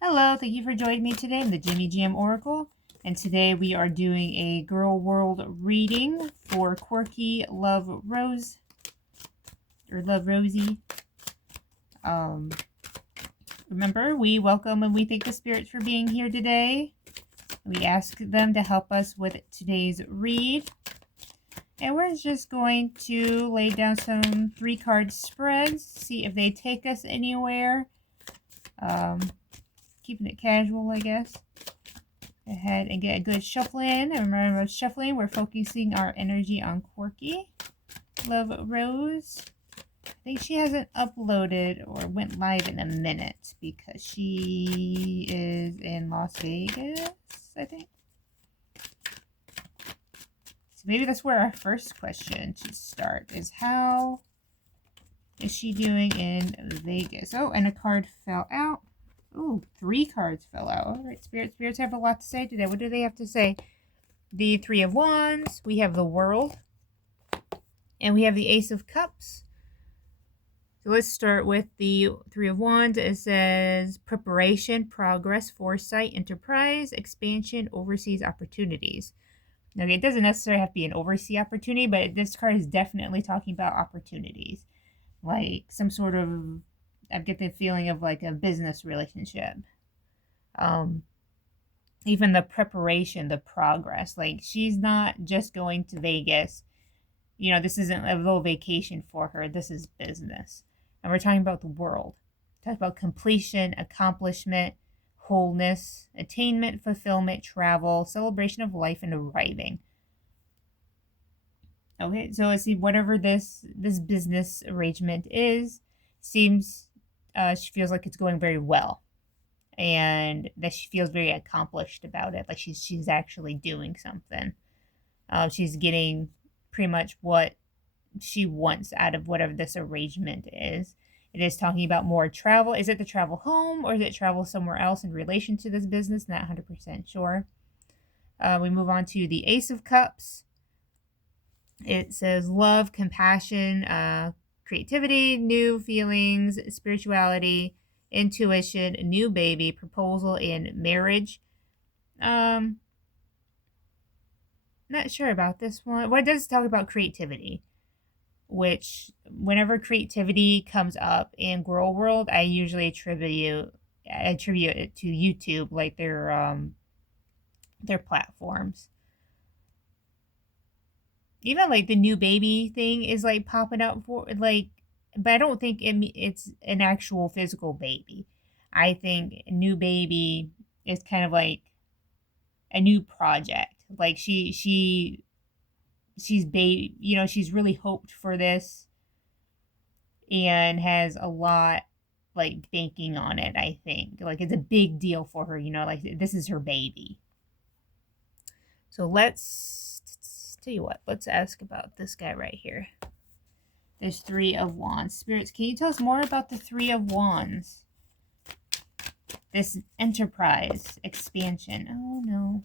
Hello, thank you for joining me today in the Jimmy Jam Oracle. And today we are doing a Girl World reading for Quirky Love Rose or Love Rosie. Remember, we welcome and we thank the spirits for being here today. We ask them to help us with today's read. And we're just going to lay down some 3-card spreads, see if they take us anywhere. Keeping it casual, I guess. Go ahead and get a good shuffle in. And remember, shuffling, we're focusing our energy on Quirky Love Rose. I think she hasn't uploaded or went live in a minute because she is in Las Vegas, I think. So maybe that's where our first question should start, is how is she doing in Vegas? Oh, and a card fell out. Oh, 3 cards fell out. All right, spirits have a lot to say today. What do they have to say? The 3 of Wands. We have the World. And we have the Ace of Cups. So let's start with the 3 of Wands. It says preparation, progress, foresight, enterprise, expansion, overseas opportunities. Okay, it doesn't necessarily have to be an overseas opportunity, but this card is definitely talking about opportunities. Like some sort of, I get the feeling of like a business relationship. Even the preparation, the progress. Like she's not just going to Vegas. You know, this isn't a little vacation for her. This is business. And we're talking about the world. Talk about completion, accomplishment, wholeness, attainment, fulfillment, travel, celebration of life, and arriving. Okay, so let's see, whatever this business arrangement is, seems she feels like it's going very well, and that she feels very accomplished about it, like she's actually doing something. She's getting pretty much what she wants out of whatever this arrangement is. It is talking about more travel. Is it to travel home or is it travel somewhere else in relation to this business? Not 100% sure. We move on to the Ace of Cups. It says love, compassion, creativity, new feelings, spirituality, intuition, new baby, proposal, and marriage. Not sure about this one. Well, it does talk about creativity, which whenever creativity comes up in Girl World, I usually attribute it to YouTube, like their platforms. Even like the new baby thing is like popping up for like, but I don't think it's an actual physical baby. I think new baby is kind of like a new project. Like she's baby, you know, she's really hoped for this and has a lot like banking on it. I think like it's a big deal for her, you know, like this is her baby. So let's tell you what, let's ask about this guy right here. There's 3 of Wands. Spirits, can you tell us more about the 3 of Wands? This enterprise, expansion. Oh no.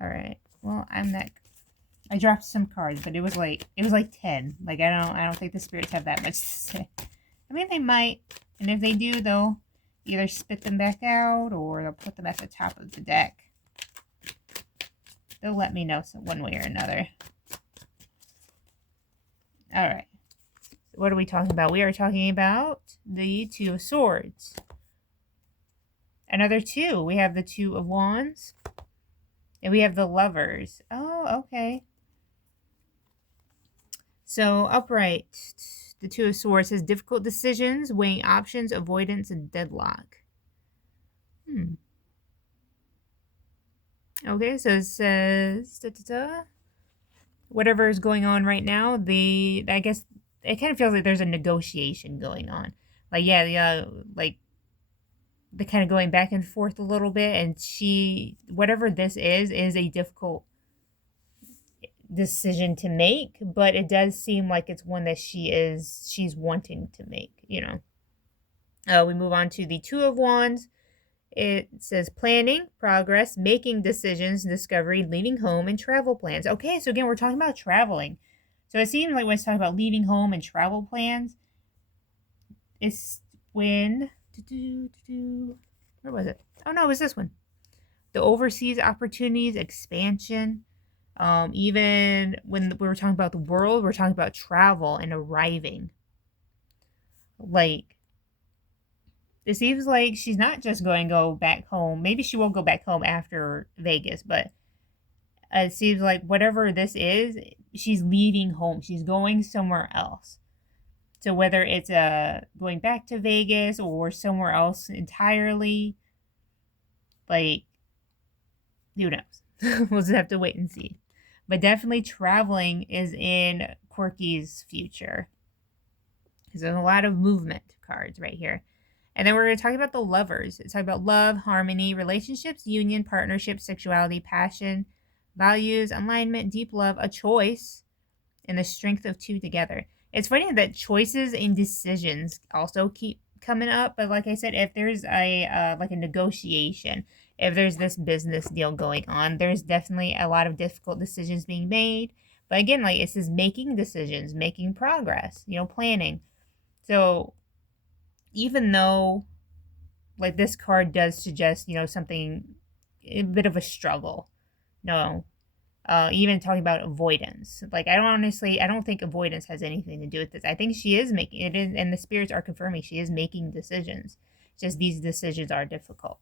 All right. Well, I dropped some cards, but it was like 10. Like I don't think the spirits have that much to say. I mean, they might, and if they do, they'll either spit them back out or they'll put them at the top of the deck. They'll let me know one way or another. All right. What are we talking about? We are talking about the 2 of Swords. Another 2. We have the 2 of Wands. And we have the Lovers. Oh, okay. So, upright. The 2 of Swords says difficult decisions, weighing options, avoidance, and deadlock. Okay, so it says whatever is going on right now, I guess it kind of feels like there's a negotiation going on. Like, yeah, like they're kind of going back and forth a little bit, and whatever this is a difficult decision to make, but it does seem like it's one that she's wanting to make, you know. We move on to the 2 of Wands. It says planning, progress, making decisions, discovery, leaving home, and travel plans. Okay, so again, we're talking about traveling. So it seems like when it's talking about leaving home and travel plans, it's when Where was it? Oh no, it was this one. The overseas opportunities, expansion. Even when we were talking about the world, we're talking about travel and arriving. Like, it seems like she's not just going to go back home. Maybe she won't go back home after Vegas, but it seems like whatever this is, she's leaving home. She's going somewhere else. So whether it's going back to Vegas or somewhere else entirely, like, who knows? We'll just have to wait and see. But definitely traveling is in Quirky's future. Because there's a lot of movement cards right here. And then we're going to talk about the lovers. It's talking about love, harmony, relationships, union, partnership, sexuality, passion, values, alignment, deep love, a choice, and the strength of two together. It's funny that choices and decisions also keep coming up. But like I said, if there's a like a negotiation, if there's this business deal going on, there's definitely a lot of difficult decisions being made. But again, like it says making decisions, making progress, planning. So even though like this card does suggest, something, a bit of a struggle, no, even talking about avoidance. Like I don't think avoidance has anything to do with this. I think she is making it is, and the spirits are confirming she is making decisions. Just these decisions are difficult.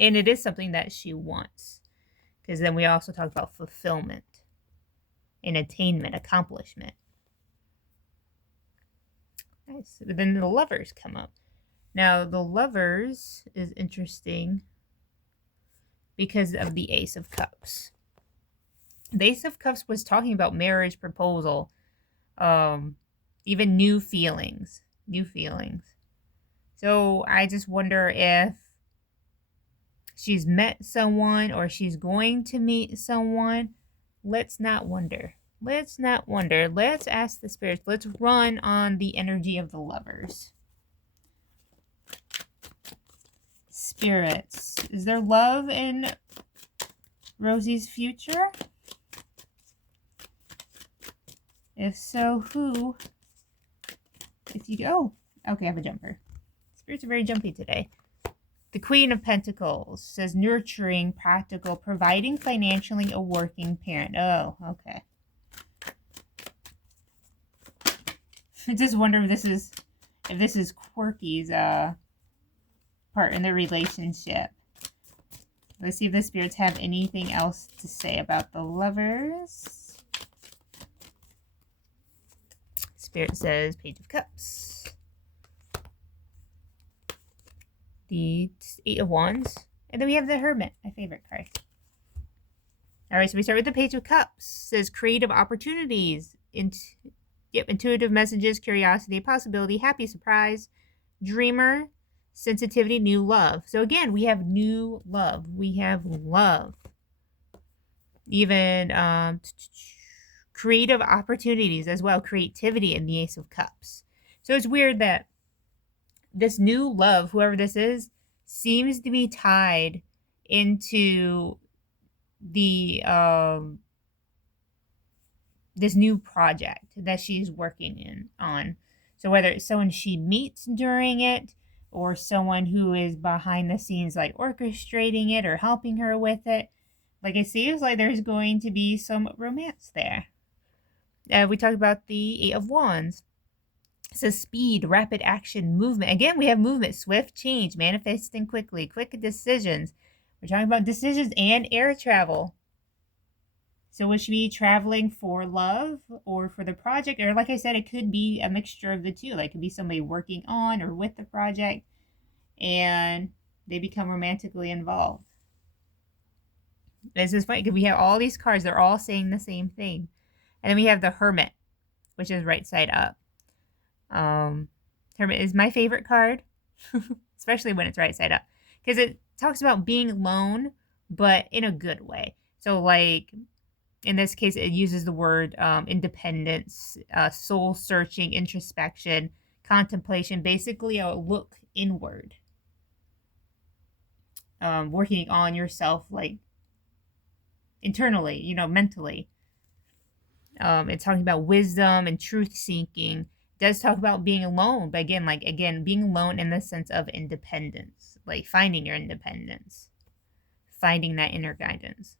And it is something that she wants. Because then we also talk about fulfillment and attainment, accomplishment. Nice. But then the lovers come up. Now, the lovers is interesting because of the Ace of Cups. The Ace of Cups was talking about marriage proposal, even new feelings. So I just wonder if she's met someone or she's going to meet someone. Let's not wonder. Let's ask the spirits. Let's run on the energy of the lovers. Spirits, is there love in Rosie's future? If so, who? If you go, okay, I have a jumper. Spirits are very jumpy today. The Queen of Pentacles says nurturing, practical, providing financially, a working parent. Oh, okay. I just wonder if this is Quirky's part in the relationship. Let's see if the spirits have anything else to say about the lovers. Spirit says Page of Cups. The Eight of Wands. And then we have the Hermit, my favorite card. Alright, so we start with the Page of Cups. It says creative opportunities. Intuitive messages, curiosity, possibility, happy surprise, dreamer, sensitivity, new love. So again, we have new love. We have love. Even creative opportunities as well. Creativity in the Ace of Cups. So it's weird that this new love, whoever this is, seems to be tied into the this new project that she's working on. So whether it's someone she meets during it or someone who is behind the scenes like orchestrating it or helping her with it, like it seems like there's going to be some romance there. We talked about the Eight of Wands. It says speed, rapid action, movement. Again, we have movement, swift change, manifesting quickly, quick decisions. We're talking about decisions and air travel. So will she be traveling for love or for the project? Or like I said, it could be a mixture of the two. Like it could be somebody working on or with the project and they become romantically involved. This is funny because we have all these cards. They're all saying the same thing. And then we have the Hermit, which is right side up. Hermit is my favorite card, especially when it's right side up. Because it talks about being alone, but in a good way. So like, in this case, it uses the word independence, soul searching, introspection, contemplation, basically a look inward. Working on yourself, like internally, mentally. It's talking about wisdom and truth seeking, does talk about being alone, but again, being alone in the sense of independence, like finding your independence, finding that inner guidance.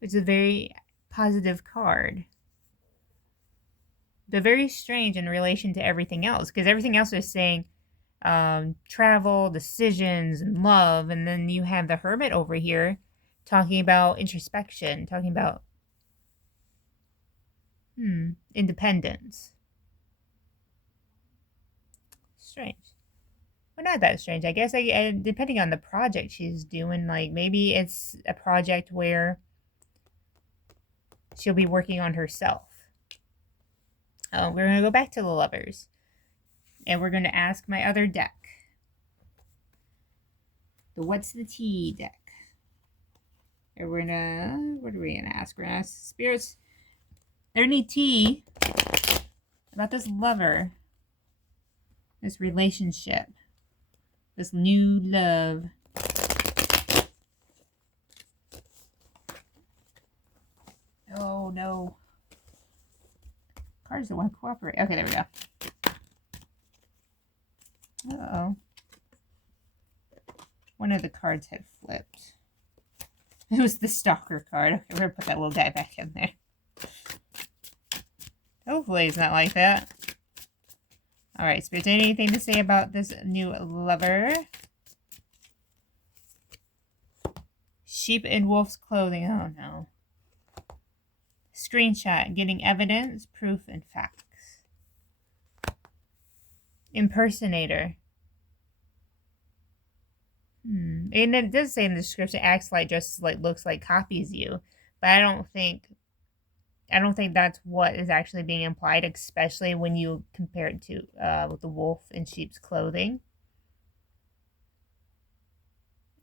It's a very positive card, but very strange in relation to everything else, because everything else is saying travel, decisions, and love, and then you have the Hermit over here talking about introspection, talking about independence. Strange. Well, not that strange. I guess depending on the project she's doing, like maybe it's a project where she'll be working on herself. We're going to go back to the Lovers. And we're going to ask my other deck. The What's the Tea deck. And we're going to... What are we going to ask? We're going to ask Spirits. There any tea about this lover. This relationship. This new love. Oh, no. Cards that want to cooperate. Okay, there we go. Uh-oh. One of the cards had flipped. It was the Stalker card. Okay, we're going to put that little guy back in there. Hopefully it's not like that. Alright, Spirits, anything to say about this new lover? Sheep in wolf's clothing. Oh, no. Screenshot. Getting evidence, proof, and facts. Impersonator. And it does say in the description, acts like, dresses like, looks like, copies you. But I don't think that's what is actually being implied, especially when you compare it to with the wolf in sheep's clothing.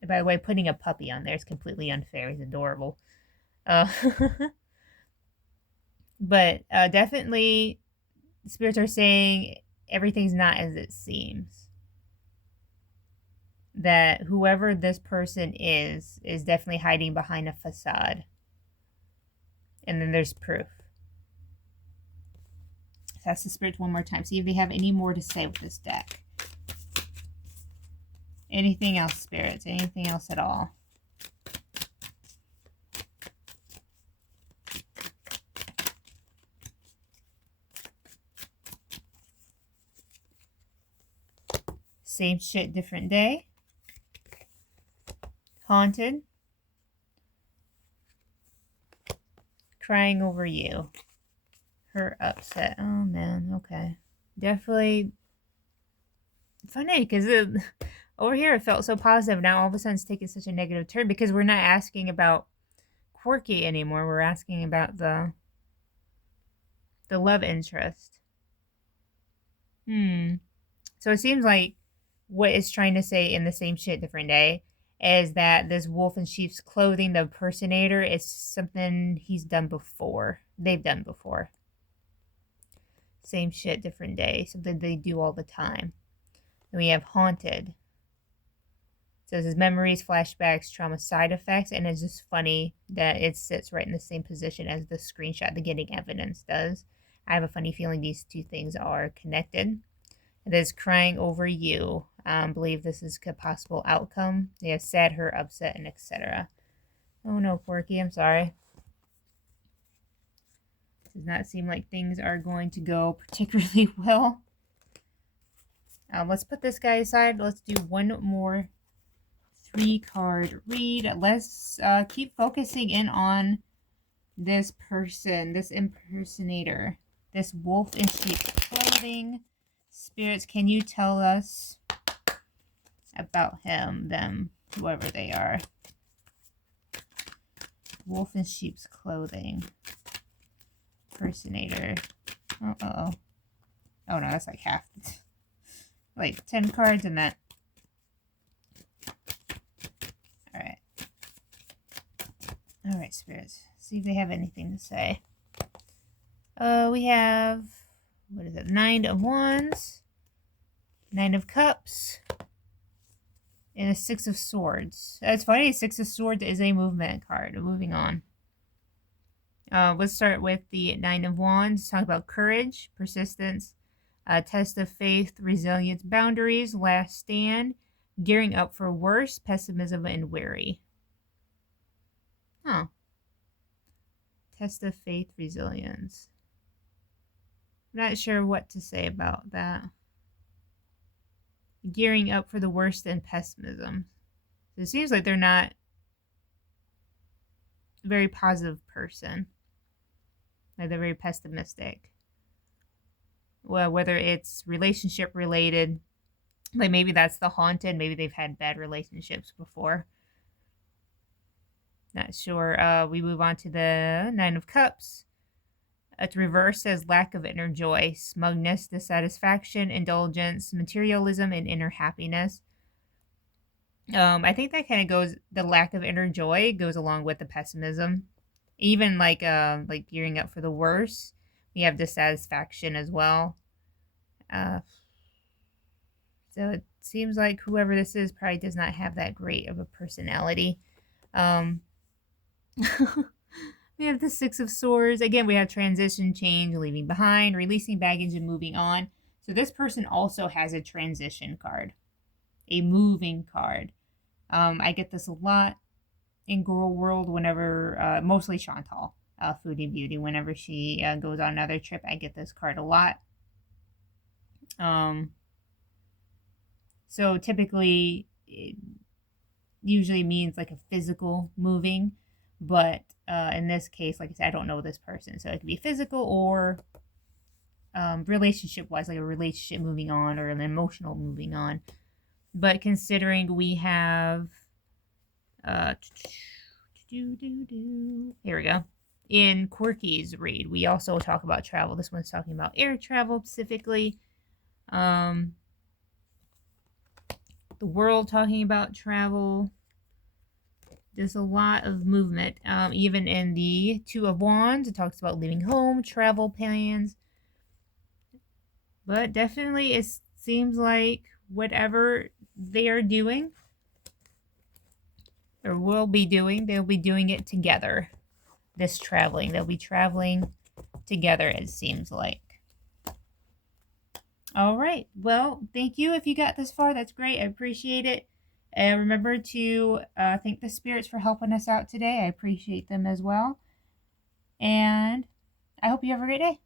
And by the way, putting a puppy on there is completely unfair. He's adorable. But definitely, Spirits are saying everything's not as it seems. That whoever this person is definitely hiding behind a facade. And then there's proof. So that's the Spirits one more time. See if they have any more to say with this deck. Anything else, Spirits? Anything else at all? Same shit, different day. Haunted. Crying over you. Her upset. Oh, man. Okay. Definitely funny because over here it felt so positive. Now all of a sudden it's taking such a negative turn because we're not asking about Quirky anymore. We're asking about the love interest. So it seems like what it's trying to say in the same shit, different day is that this wolf in sheep's clothing, the impersonator, is something he's done before. They've done before. Same shit, different day. Something they do all the time. Then we have haunted. So this is memories, flashbacks, trauma side effects, and it's just funny that it sits right in the same position as the screenshot, the getting evidence does. I have a funny feeling these two things are connected. It is crying over you. Believe this is a possible outcome. They have sad, her, upset, and etc. Oh no, Quirky, I'm sorry. Does not seem like things are going to go particularly well. Let's put this guy aside. Let's do one more 3-card read. Let's keep focusing in on this person, this impersonator, this wolf in sheep's clothing. Spirits, can you tell us about him, them, whoever they are? Wolf in sheep's clothing. Impersonator. Oh no, that's like half. Like 10 cards in that. Alright, Spirits. See if they have anything to say. We have, what is it? 9 of Wands, 9 of Cups, and a 6 of Swords. It's funny, 6 of Swords is a movement card. Moving on. Let's start with the Nine of Wands. Talk about courage, persistence, test of faith, resilience, boundaries, last stand, gearing up for worse, pessimism, and weary. Huh. Test of faith, resilience. I'm not sure what to say about that. Gearing up for the worst and pessimism. So it seems like they're not a very positive person. Like they're very pessimistic. Well, whether it's relationship related, like maybe that's the haunted, maybe they've had bad relationships before. Not sure. We move on to the Nine of Cups. Its reverse says lack of inner joy, smugness, dissatisfaction, indulgence, materialism, and inner happiness. I think that kind of goes, the lack of inner joy goes along with the pessimism. Even like gearing up for the worst, we have dissatisfaction as well. So it seems like whoever this is probably does not have that great of a personality. We have the Six of Swords. Again, we have transition, change, leaving behind, releasing baggage, and moving on. So this person also has a transition card, a moving card. I get this a lot in Girl World whenever, mostly Chantal, Foodie Beauty, whenever she goes on another trip, I get this card a lot. So typically, it usually means like a physical moving, but in this case, like I said, I don't know this person, so it could be physical or relationship-wise, like a relationship moving on or an emotional moving on. But considering we have, here we go. In Quirky's read, we also talk about travel. This one's talking about air travel specifically. The world talking about travel. There's a lot of movement. Even in the Two of Wands, it talks about leaving home, travel plans. But definitely it seems like whatever they are doing or will be doing, they'll be doing it together. This traveling. They'll be traveling together, it seems like. All right. Well, thank you. If you got this far, that's great. I appreciate it. And remember to thank the spirits for helping us out today. I appreciate them as well. And I hope you have a great day.